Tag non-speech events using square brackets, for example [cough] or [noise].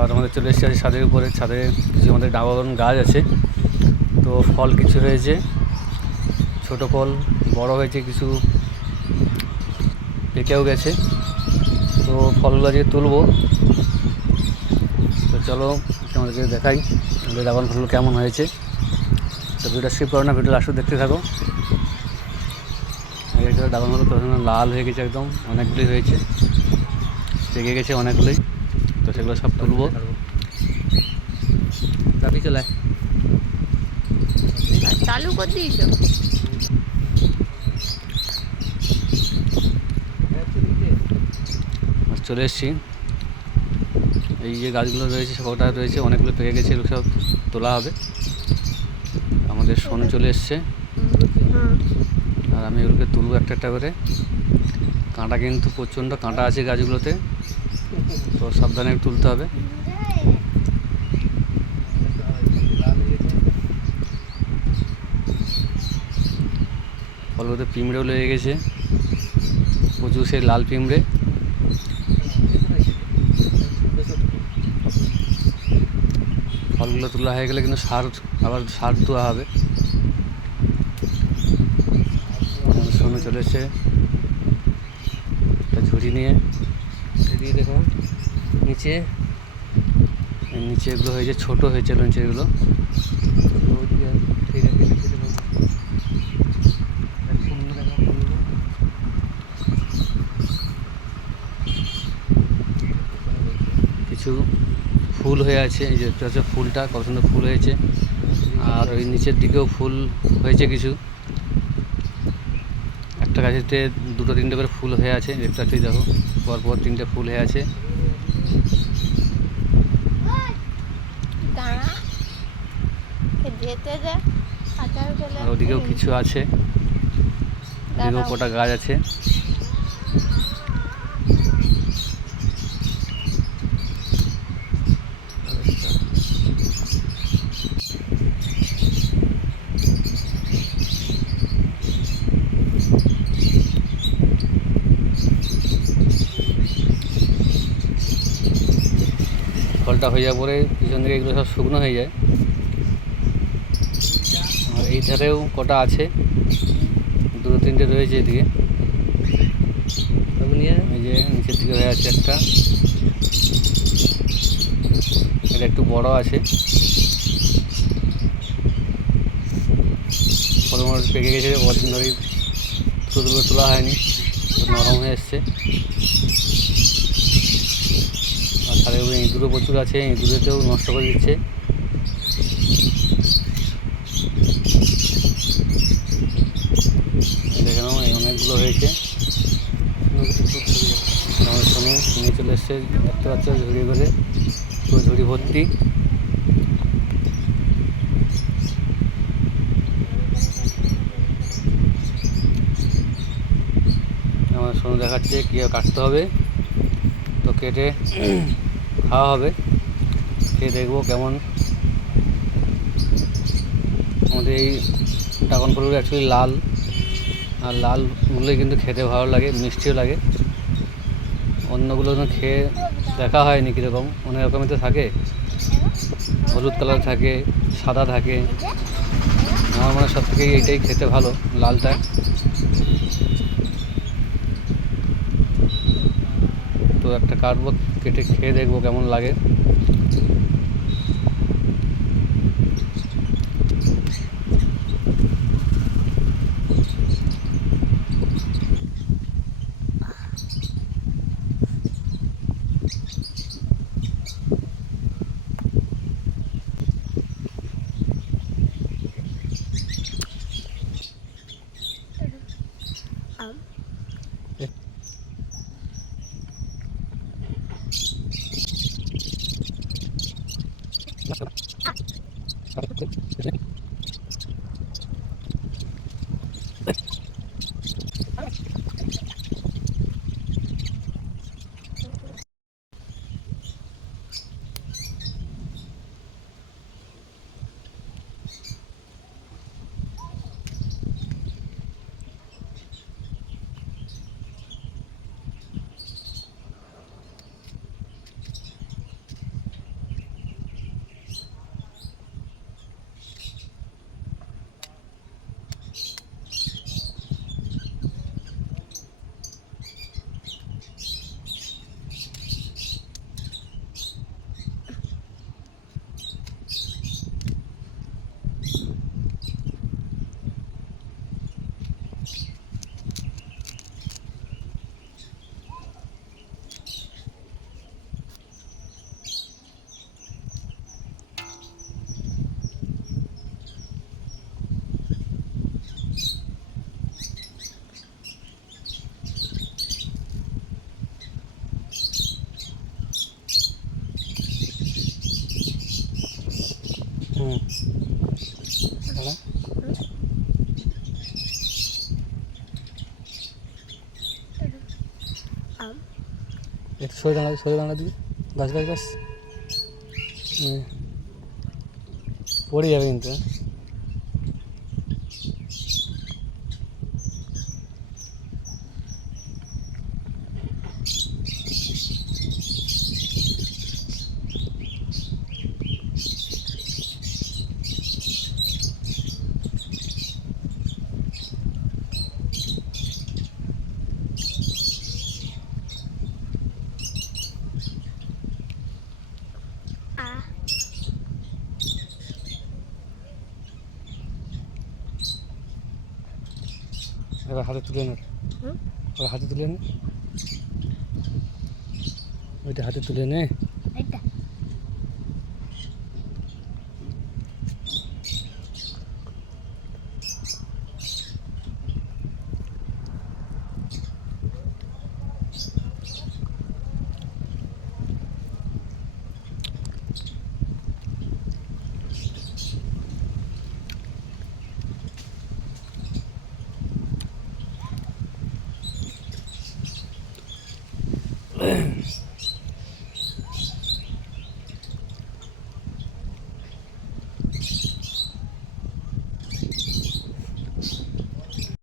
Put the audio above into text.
আর আমাদের চলে এসেছে ছাদের উপরে। ছাদে কিছু আমাদের ডাবাগন গাছ আছে। তো ফল কিছু হয়েছে, ছোট ফল, বড় হয়েছে কিছু, পেকেও গেছে। তো ফলগুলো আজকে তুলবো। তো চলো আমাদেরকে দেখাই, আমাদের ড্রাগন ফলগুলো কেমন হয়েছে। তো ভিডিওটা স্কিপ করো না ভিডিও লাস্ট দেখতে থাকো। ফল লাল হয়ে গেছে একদম, অনেকগুলি হয়েছে, পেকে গেছে অনেকগুলোই তো সেগুলো সব তুলবো। চাবি চলে চালু করে দিয়েছ? চলে এসেছি। এই যে গাছগুলো রয়েছে সবটা রয়েছে অনেকগুলো পেকে গেছে এগুলো সব তোলা হবে। আমাদের সোন চলে এসছে। আর আমি এগুলোকে তুলবো একটা একটা করে। কাঁটা কিন্তু প্রচণ্ড কাঁটা আছে গাছগুলোতে। তো সাবধানে তুলতে হবে। ফলগুলোতে পিঁমড়েও লেগে গেছে। প্রচুর সেই লাল পিঁমড়ে। ফলগুলো তোলা হয়ে গেলে কিন্তু সার, আবার সার দেওয়া হবে। আমাদের সোনু চলে এসছে। একটা ঝুড়ি নিয়ে। এদিকে দেখুন নিচে নিচে এগুলো হয়েছে, ছোটো হয়েছে লঞ্চে এগুলো। কিছু ফুল হয়ে আছে যে ফুলটা, কত সুন্দর ফুল হয়েছে। আর ওই নিচের দিকেও ফুল হয়েছে কিছু। একটা গাছেতে দুটো তিনটে করে ফুল হয়ে আছে দেখতে পাচ্ছি দেখো পর পর তিনটে ফুল হয়ে আছে। ওদিকেও কিছু আছে ওদিকেও কটা গাছ আছে। ফলটা হয়ে যাওয়ার পরে পিছন দিকে এগুলো সব শুকনো হয়ে যায়। আর এই ধারেও কটা আছে। দুটো তিনটে রয়েছে এদিকে। এই যে নিচের দিকে হয়ে আছে একটা। এটা একটু বড় আছে। পেকে গেছে কদিন ধরেই তুলো তোলা হয়নি। নরম হয়ে এসছে। আর তাদের উপরে ইঁদুরও প্রচুর আছে, ইঁদুরেতেও নষ্ট করে দিচ্ছে। দেখে নাও অনেকগুলো হয়েছে। আমার নিয়ে চলে এসছে, দেখতে পাচ্ছ, ঝুড়ি করে পুরো ঝুড়ি ভর্তি। আমার সঙ্গে দেখাচ্ছে কীভাবে কাটতে হবে। তো কেটে খাওয়া হবে। খেয়ে দেখব কেমন। আমাদের এই ড্রাগন ফলগুলো অ্যাকচুয়ালি লাল। আর লালগুলোই কিন্তু খেতে ভালো লাগে, মিষ্টিও লাগে। অন্যগুলো খেয়ে দেখা হয়নি কীরকম। অনেক রকমের তো থাকে। হলুদ কালার থাকে, সাদা থাকে। আমার মনে হয় সব থেকে এইটাই খেতে ভালো, লালটা। একটা কাটবো কেটে খেয়ে দেখব কেমন লাগে। একটু সরে দাঁড়াবি সরে দাঁড়াবি গাছ গাছ গাছ পড়ে যাবে কিন্তু এবার হাতে তুলে নে? ওরা হাতে তুলে নে ওইটা হাতে তুলে নে Lens. [clears throat]